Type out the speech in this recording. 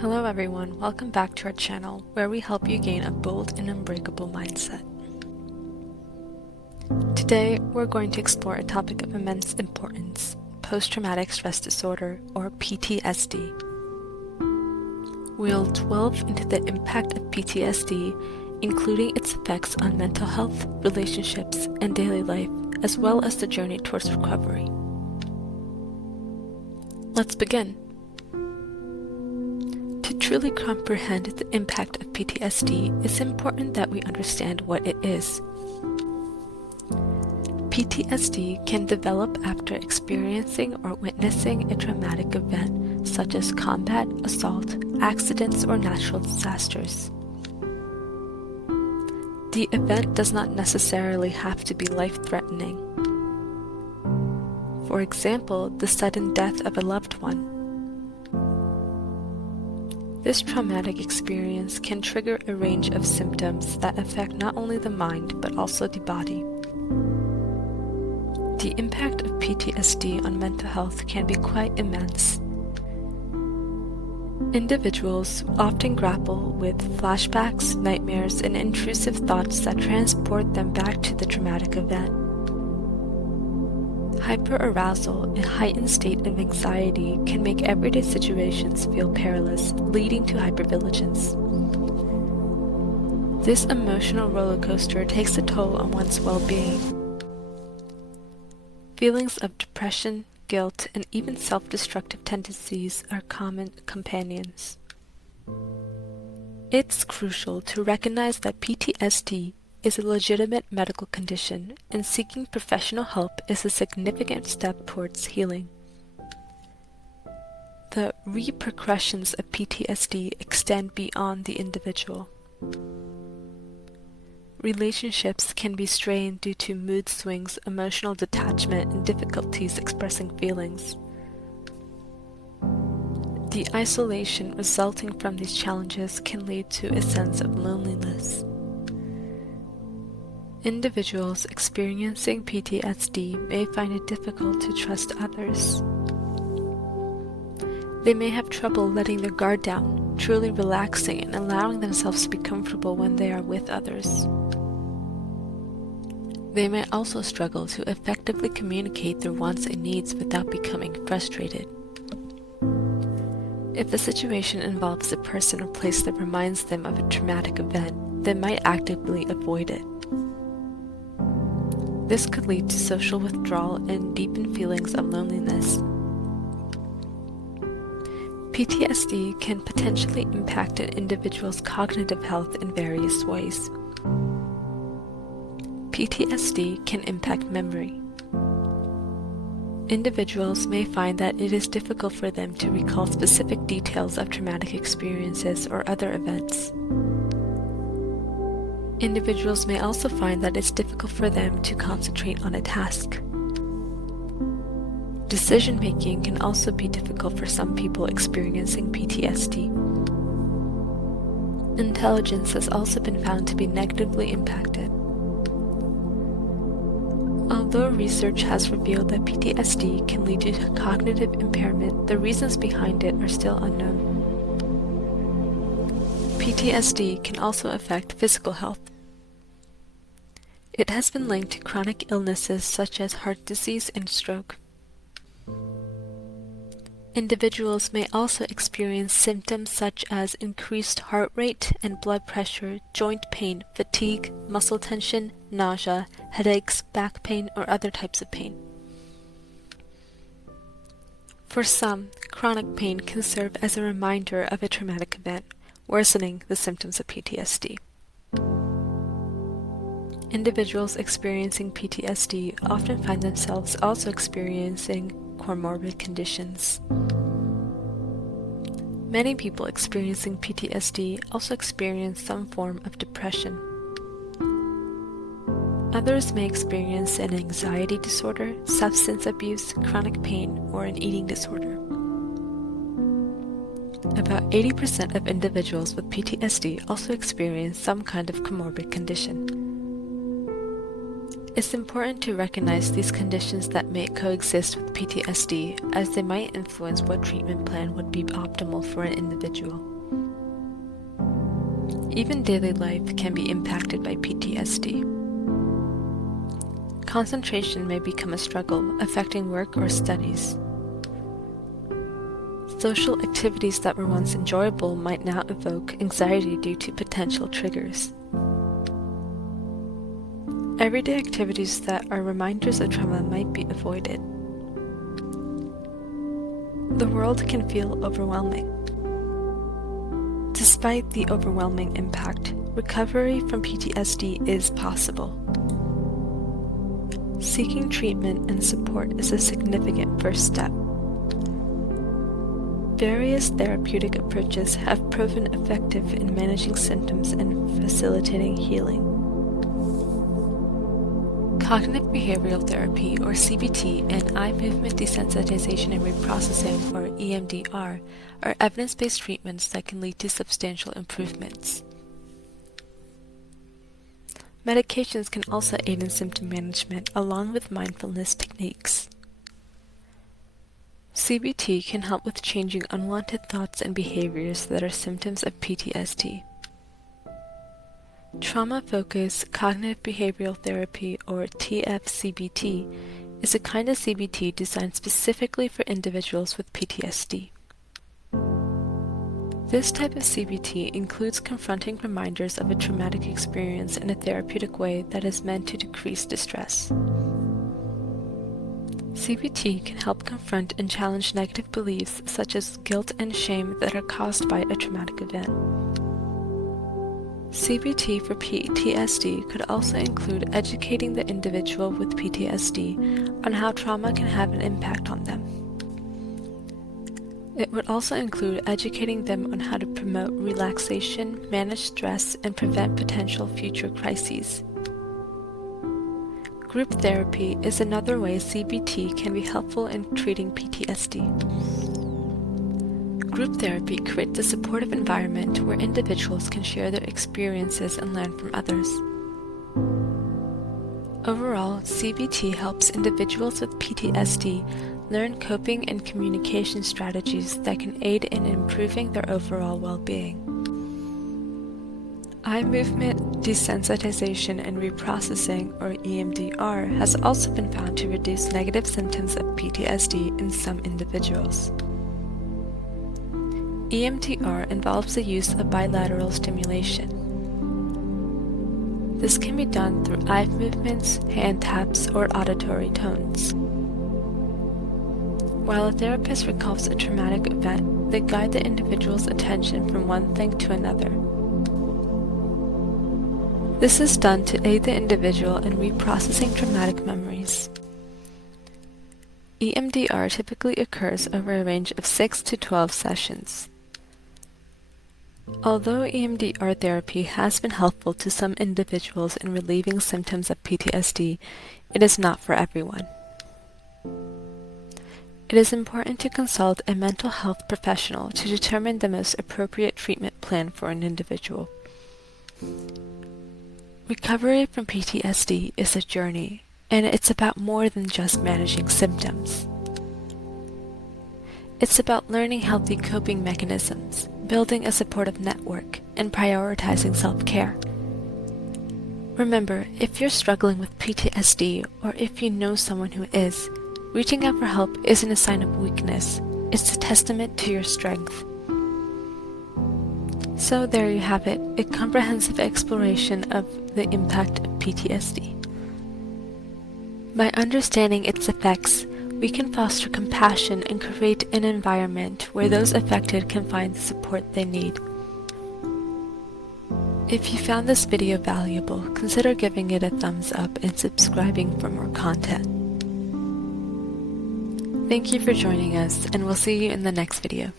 Hello everyone, welcome back to our channel where we help you gain a bold and unbreakable mindset. Today we're going to explore a topic of immense importance, post-traumatic stress disorder or PTSD. We'll delve into the impact of PTSD, including its effects on mental health, relationships, and daily life, as well as the journey towards recovery. Let's begin. To truly comprehend the impact of PTSD, it's important that we understand what it is. PTSD can develop after experiencing or witnessing a traumatic event, such as combat, assault, accidents, or natural disasters. The event does not necessarily have to be life-threatening. For example, the sudden death of a loved one. This traumatic experience can trigger a range of symptoms that affect not only the mind but also the body. The impact of PTSD on mental health can be quite immense. Individuals often grapple with flashbacks, nightmares, and intrusive thoughts that transport them back to the traumatic event. Hyperarousal, a heightened state of anxiety, can make everyday situations feel perilous, leading to hypervigilance. This emotional roller coaster takes a toll on one's well-being. Feelings of depression, guilt, and even self-destructive tendencies are common companions. It's crucial to recognize that PTSD is a legitimate medical condition, and seeking professional help is a significant step towards healing. The repercussions of PTSD extend beyond the individual. Relationships can be strained due to mood swings, emotional detachment, and difficulties expressing feelings. The isolation resulting from these challenges can lead to a sense of loneliness. Individuals experiencing PTSD may find it difficult to trust others. They may have trouble letting their guard down, truly relaxing and allowing themselves to be comfortable when they are with others. They may also struggle to effectively communicate their wants and needs without becoming frustrated. If the situation involves a person or place that reminds them of a traumatic event, they might actively avoid it. This could lead to social withdrawal and deepened feelings of loneliness. PTSD can potentially impact an individual's cognitive health in various ways. PTSD can impact memory. Individuals may find that it is difficult for them to recall specific details of traumatic experiences or other events. Individuals may also find that it's difficult for them to concentrate on a task. Decision-making can also be difficult for some people experiencing PTSD. Intelligence has also been found to be negatively impacted. Although research has revealed that PTSD can lead to cognitive impairment, the reasons behind it are still unknown. PTSD can also affect physical health. It has been linked to chronic illnesses such as heart disease and stroke. Individuals may also experience symptoms such as increased heart rate and blood pressure, joint pain, fatigue, muscle tension, nausea, headaches, back pain, or other types of pain. For some, chronic pain can serve as a reminder of a traumatic event, worsening the symptoms of PTSD. Individuals experiencing PTSD often find themselves also experiencing comorbid conditions. Many people experiencing PTSD also experience some form of depression. Others may experience an anxiety disorder, substance abuse, chronic pain, or an eating disorder. About 80% of individuals with PTSD also experience some kind of comorbid condition. It's important to recognize these conditions that may coexist with PTSD, as they might influence what treatment plan would be optimal for an individual. Even daily life can be impacted by PTSD. Concentration may become a struggle, affecting work or studies. Social activities that were once enjoyable might now evoke anxiety due to potential triggers. Everyday activities that are reminders of trauma might be avoided. The world can feel overwhelming. Despite the overwhelming impact, recovery from PTSD is possible. Seeking treatment and support is a significant first step. Various therapeutic approaches have proven effective in managing symptoms and facilitating healing. Cognitive behavioral therapy, or CBT, and eye movement desensitization and reprocessing, or EMDR, are evidence-based treatments that can lead to substantial improvements. Medications can also aid in symptom management, along with mindfulness techniques. CBT can help with changing unwanted thoughts and behaviors that are symptoms of PTSD. Trauma-focused cognitive behavioral therapy, or TFCBT, is a kind of CBT designed specifically for individuals with PTSD. This type of CBT includes confronting reminders of a traumatic experience in a therapeutic way that is meant to decrease distress. CBT can help confront and challenge negative beliefs such as guilt and shame that are caused by a traumatic event. CBT for PTSD could also include educating the individual with PTSD on how trauma can have an impact on them. It would also include educating them on how to promote relaxation, manage stress, and prevent potential future crises. Group therapy is another way CBT can be helpful in treating PTSD. Group therapy creates a supportive environment where individuals can share their experiences and learn from others. Overall, CBT helps individuals with PTSD learn coping and communication strategies that can aid in improving their overall well-being. Eye movement desensitization and reprocessing, or EMDR, has also been found to reduce negative symptoms of PTSD in some individuals. EMDR involves the use of bilateral stimulation. This can be done through eye movements, hand taps, or auditory tones. While a therapist recalls a traumatic event, they guide the individual's attention from one thing to another. This is done to aid the individual in reprocessing traumatic memories. EMDR typically occurs over a range of 6 to 12 sessions. Although EMDR therapy has been helpful to some individuals in relieving symptoms of PTSD, it is not for everyone. It is important to consult a mental health professional to determine the most appropriate treatment plan for an individual. Recovery from PTSD is a journey, and it's about more than just managing symptoms. It's about learning healthy coping mechanisms, building a supportive network, and prioritizing self-care. Remember, if you're struggling with PTSD, or if you know someone who is, reaching out for help isn't a sign of weakness, it's a testament to your strength. So there you have it, a comprehensive exploration of the impact of PTSD. By understanding its effects, we can foster compassion and create an environment where those affected can find the support they need. If you found this video valuable, consider giving it a thumbs up and subscribing for more content. Thank you for joining us, and we'll see you in the next video.